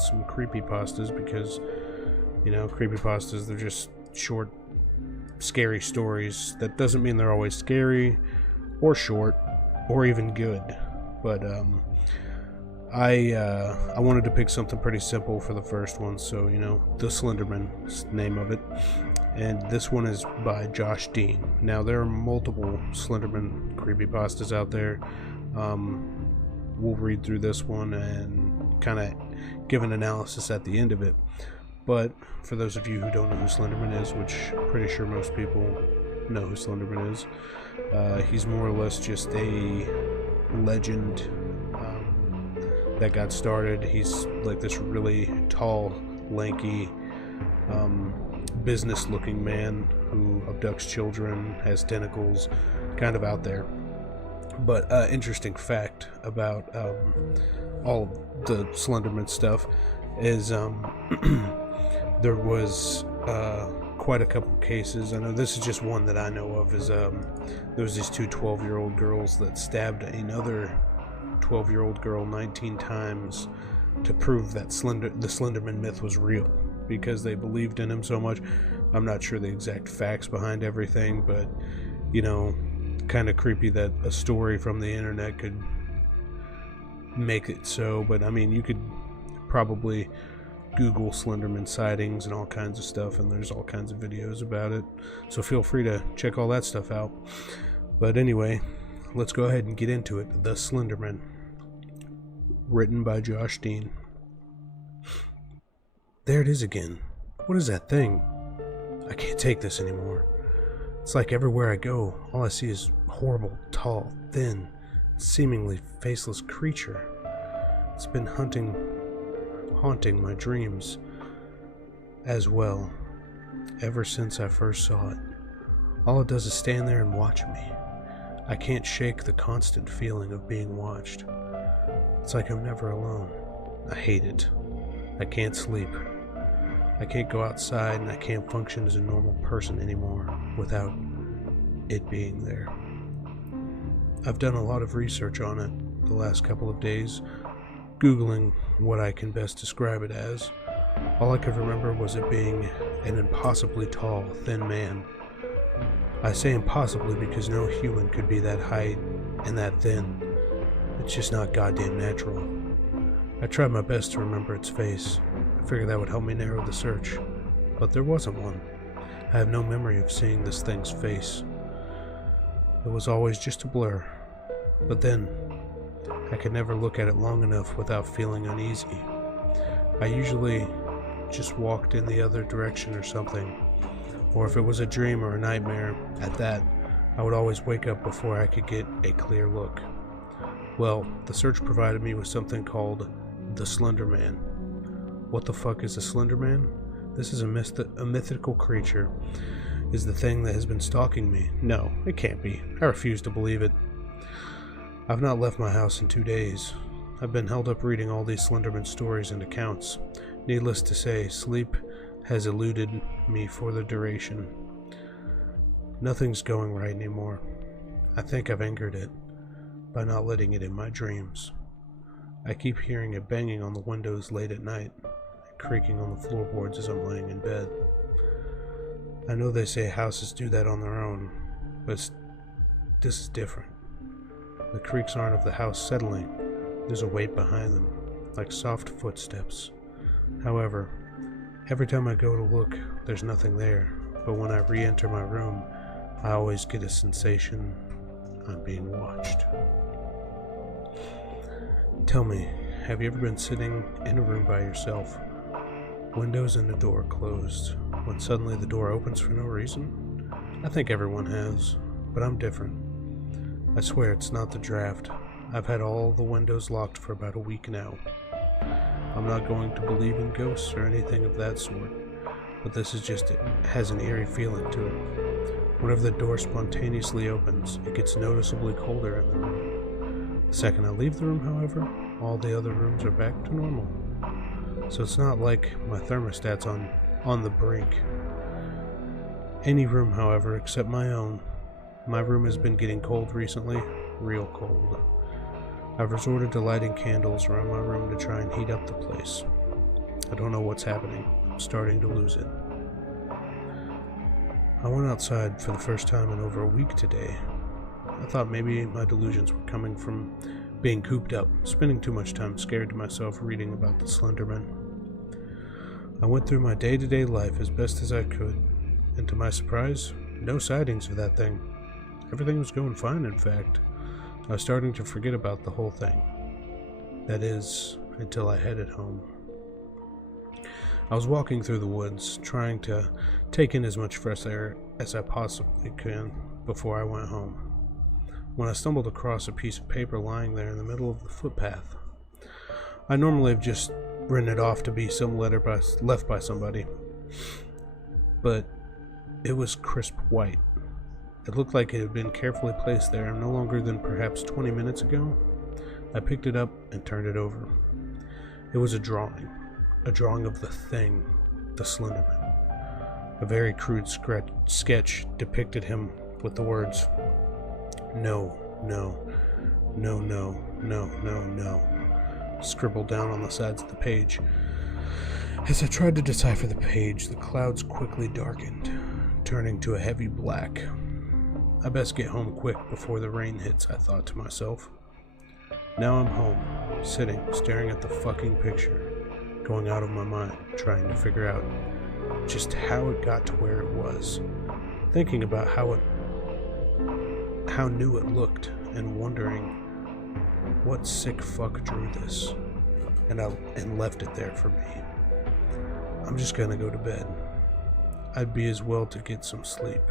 some creepypastas because, you know, creepypastas, they're just short, scary stories. That doesn't mean they're always scary or short or even good. But I wanted to pick something pretty simple for the first one, so, you know, The Slenderman is the name of it. And this one is by Josh Dean. Now, there are multiple Slenderman creepypastas out there. We'll read through this one and kind of give an analysis at the end of it. But for those of you who don't know who Slenderman is, which I'm pretty sure most people know who Slenderman is, he's more or less just a legend that got started. He's like this really tall, lanky, business-looking man who abducts children, has tentacles, kind of out there. But interesting fact about all the Slenderman stuff is there was quite a couple cases. I know this is just one that I know of. Is there was these two 12-year-old girls that stabbed another 12-year-old girl 19 times to prove that the Slenderman myth was real, because they believed in him so much. I'm not sure the exact facts behind everything, but, you know, kind of creepy that a story from the internet could make it so. But I mean, you could probably Google Slenderman sightings and all kinds of stuff, and there's all kinds of videos about it, so feel free to check all that stuff out. But anyway, let's go ahead and get into it. The Slenderman, written by Josh Dean. There it is again. What is that thing? I can't take this anymore. It's like everywhere I go, all I see is horrible, tall, thin, seemingly faceless creature. It's been haunting my dreams as well, ever since I first saw it. All it does is stand there and watch me. I can't shake the constant feeling of being watched. It's like I'm never alone. I hate it. I can't sleep. I can't go outside, and I can't function as a normal person anymore without it being there. I've done a lot of research on it the last couple of days, Googling what I can best describe it as. All I could remember was it being an impossibly tall, thin man. I say impossibly because no human could be that height and that thin. It's just not goddamn natural. I tried my best to remember its face. I figured that would help me narrow the search, but there wasn't one. I have no memory of seeing this thing's face. It was always just a blur. But then, I could never look at it long enough without feeling uneasy. I usually just walked in the other direction or something, or if it was a dream or a nightmare, at that, I would always wake up before I could get a clear look. Well, the search provided me with something called the Slenderman. What the fuck is a Slenderman? This is a mythical creature. Is the thing that has been stalking me? No, it can't be. I refuse to believe it. I've not left my house in 2 days. I've been held up reading all these Slenderman stories and accounts. Needless to say, sleep has eluded me for the duration. Nothing's going right anymore. I think I've angered it by not letting it in my dreams. I keep hearing it banging on the windows late at night, and creaking on the floorboards as I'm laying in bed. I know they say houses do that on their own, but this is different. The creaks aren't of the house settling. There's a weight behind them, like soft footsteps. However, every time I go to look, there's nothing there, but when I re-enter my room, I always get a sensation I'm being watched. Tell me, have you ever been sitting in a room by yourself, windows and the door closed, when suddenly the door opens for no reason? I think everyone has, but I'm different. I swear it's not the draft. I've had all the windows locked for about a week now. I'm not going to believe in ghosts or anything of that sort, but this is just it has an eerie feeling to it. Whenever the door spontaneously opens, it gets noticeably colder in the room. The second I leave the room, however, all the other rooms are back to normal. So it's not like my thermostat's on the brink. Any room, however, except my own. My room has been getting cold recently, real cold. I've resorted to lighting candles around my room to try and heat up the place. I don't know what's happening. I'm starting to lose it. I went outside for the first time in over a week today. I thought maybe my delusions were coming from being cooped up, spending too much time scared to myself reading about the Slenderman. I went through my day-to-day life as best as I could, and to my surprise, no sightings of that thing. Everything was going fine, in fact. I was starting to forget about the whole thing. That is, until I headed home. I was walking through the woods, trying to take in as much fresh air as I possibly could before I went home, when I stumbled across a piece of paper lying there in the middle of the footpath. I normally have just written it off to be some letter left by somebody, but it was crisp white. It looked like it had been carefully placed there no longer than perhaps 20 minutes ago. I picked it up and turned it over. It was a drawing of the thing, the Slenderman. A very crude sketch depicted him with the words, "No, no, no, no, no, no, no," scribbled down on the sides of the page. As I tried to decipher the page, the clouds quickly darkened, turning to a heavy black. I best get home quick before the rain hits, I thought to myself. Now I'm home, sitting, staring at the fucking picture, going out of my mind, trying to figure out just how it got to where it was, thinking about how new it looked, and wondering what sick fuck drew this and left it there for me. I'm just gonna go to bed. I'd be as well to get some sleep.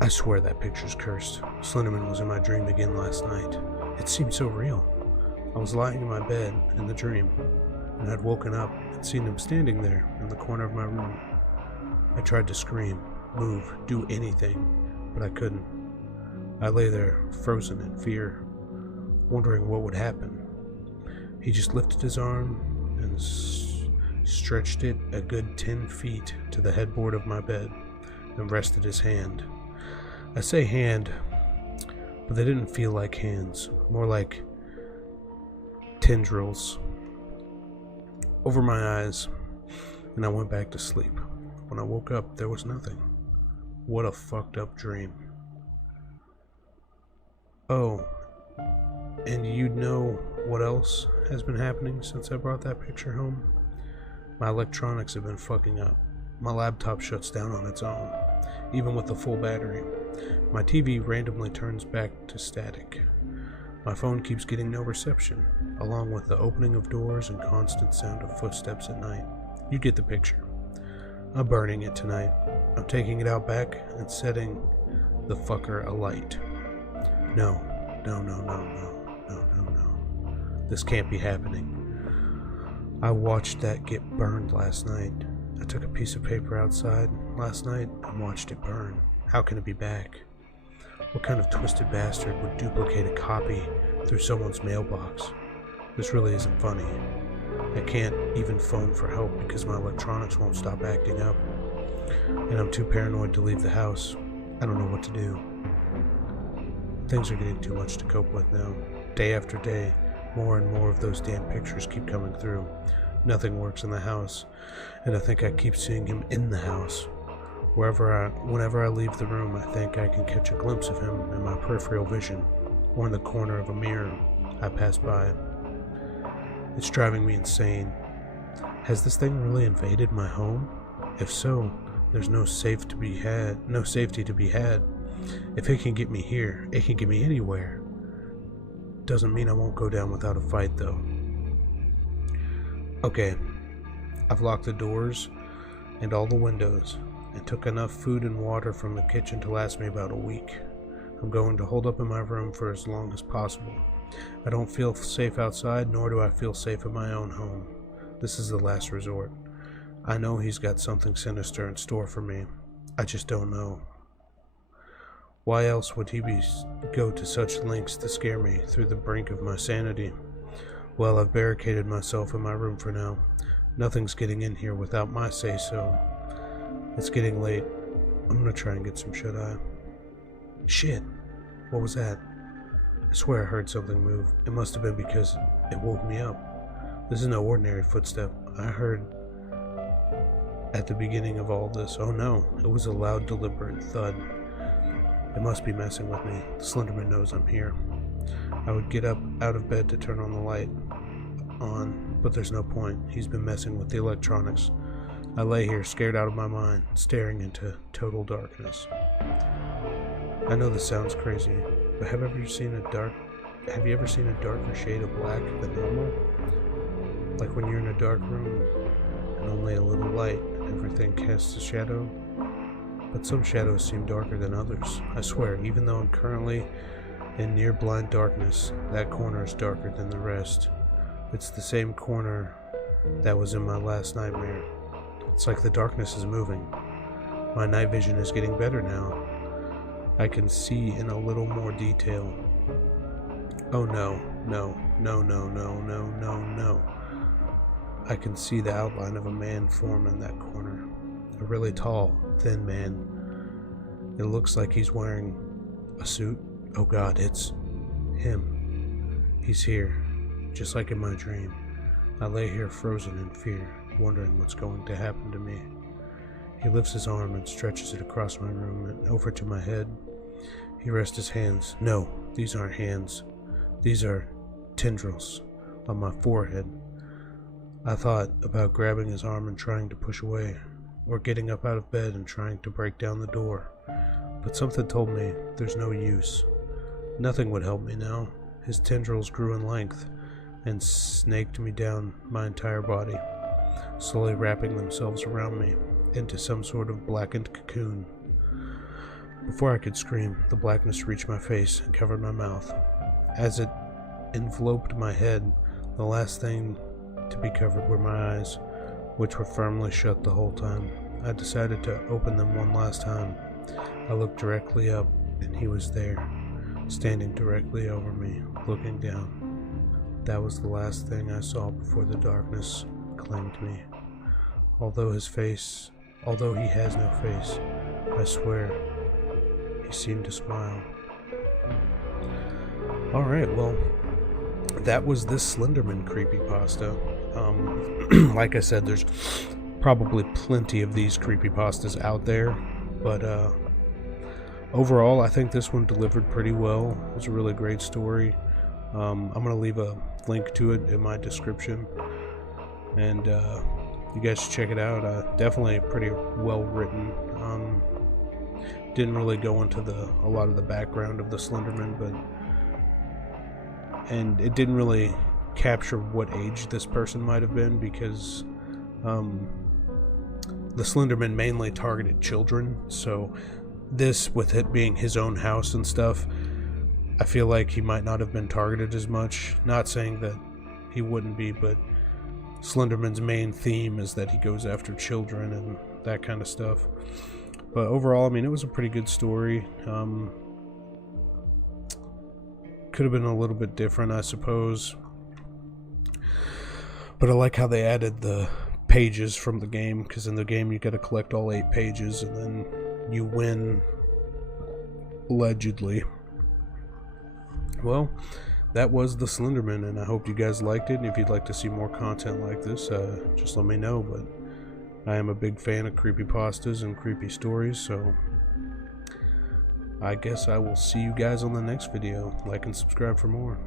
I swear that picture's cursed. Slenderman was in my dream again last night. It seemed so real. I was lying in my bed in the dream, and I'd woken up and seen him standing there in the corner of my room. I tried to scream, move, do anything, but I couldn't. I lay there, frozen in fear, wondering what would happen. He just lifted his arm and stretched it a good 10 feet to the headboard of my bed and rested his hand. I say hand, but they didn't feel like hands, more like tendrils over my eyes, and I went back to sleep. When I woke up, there was nothing. What a fucked up dream. Oh, and you know what else has been happening since I brought that picture home? My electronics have been fucking up. My laptop shuts down on its own, even with the full battery. My TV randomly turns back to static. My phone keeps getting no reception, along with the opening of doors and constant sound of footsteps at night. You get the picture. I'm burning it tonight. I'm taking it out back and setting the fucker alight. No, no, no, no, no, no, no, no. This can't be happening. I watched that get burned last night. I took a piece of paper outside last night and watched it burn. How can it be back? What kind of twisted bastard would duplicate a copy through someone's mailbox? This really isn't funny. I can't even phone for help because my electronics won't stop acting up, and I'm too paranoid to leave the house. I don't know what to do. Things are getting too much to cope with now. Day after day, more and more of those damn pictures keep coming through. Nothing works in the house, and I think I keep seeing him in the house. Whenever I leave the room, I think I can catch a glimpse of him in my peripheral vision, or in the corner of a mirror I pass by. It's driving me insane. Has this thing really invaded my home? If so, there's no safety to be had. If it can get me here, it can get me anywhere. Doesn't mean I won't go down without a fight, though. Okay, I've locked the doors and all the windows, and took enough food and water from the kitchen to last me about a week. I'm going to hold up in my room for as long as possible. I don't feel safe outside, nor do I feel safe in my own home. This is the last resort. I know he's got something sinister in store for me. I just don't know. Why else would he go to such lengths to scare me through the brink of my sanity? Well, I've barricaded myself in my room for now. Nothing's getting in here without my say-so. It's getting late. I'm gonna try and get some shut-eye. Shit! What was that? I swear I heard something move. It must have been because it woke me up. This is no ordinary footstep. I heard at the beginning of all this. Oh no, it was a loud, deliberate thud. It must be messing with me. The Slenderman knows I'm here. I would get up out of bed to turn on the light on, but there's no point. He's been messing with the electronics. I lay here, scared out of my mind, staring into total darkness. I know this sounds crazy, but have you ever seen a darker shade of black than normal? Like when you're in a dark room and only a little light and everything casts a shadow? But some shadows seem darker than others. I swear, even though I'm currently in near blind darkness, that corner is darker than the rest. It's the same corner that was in my last nightmare. It's like the darkness is moving. My night vision is getting better now. I can see in a little more detail. Oh no, no, no, no, no, no, no, no. I can see the outline of a man form in that corner. A really tall, thin man. It looks like he's wearing a suit. Oh god, it's him. He's here, just like in my dream. I lay here frozen in fear, wondering what's going to happen to me. He lifts his arm and stretches it across my room and over to my head. He rests his hands. No, these aren't hands. These are tendrils on my forehead. I thought about grabbing his arm and trying to push away, or getting up out of bed and trying to break down the door. But something told me there's no use. Nothing would help me now. His tendrils grew in length and snaked me down my entire body, slowly wrapping themselves around me into some sort of blackened cocoon. Before I could scream, the blackness reached my face and covered my mouth. As it enveloped my head, the last thing to be covered were my eyes, which were firmly shut the whole time. I decided to open them one last time. I looked directly up, and he was there, standing directly over me, looking down. That was the last thing I saw before the darkness claimed me. Although he has no face, I swear, he seemed to smile. Alright, well, that was this Slenderman creepypasta. Like I said, there's probably plenty of these creepypastas out there, but overall, I think this one delivered pretty well. It was a really great story. I'm going to leave a link to it in my description, and you guys should check it out. Definitely pretty well written. Didn't really go into a lot of the background of the Slenderman, and it didn't really capture what age this person might have been, because the Slenderman mainly targeted children. So this, with it being his own house and stuff, I feel like he might not have been targeted as much. Not saying that he wouldn't be, but Slenderman's main theme is that he goes after children and that kind of stuff. But overall, I mean, it was a pretty good story. Could have been a little bit different, I suppose. But I like how they added the pages from the game, because in the game you got to collect all 8 pages and then you win, allegedly. Well, that was the Slenderman, and I hope you guys liked it. And if you'd like to see more content like this, just let me know. But I am a big fan of creepypastas and creepy stories, so I guess I will see you guys on the next video. Like and subscribe for more.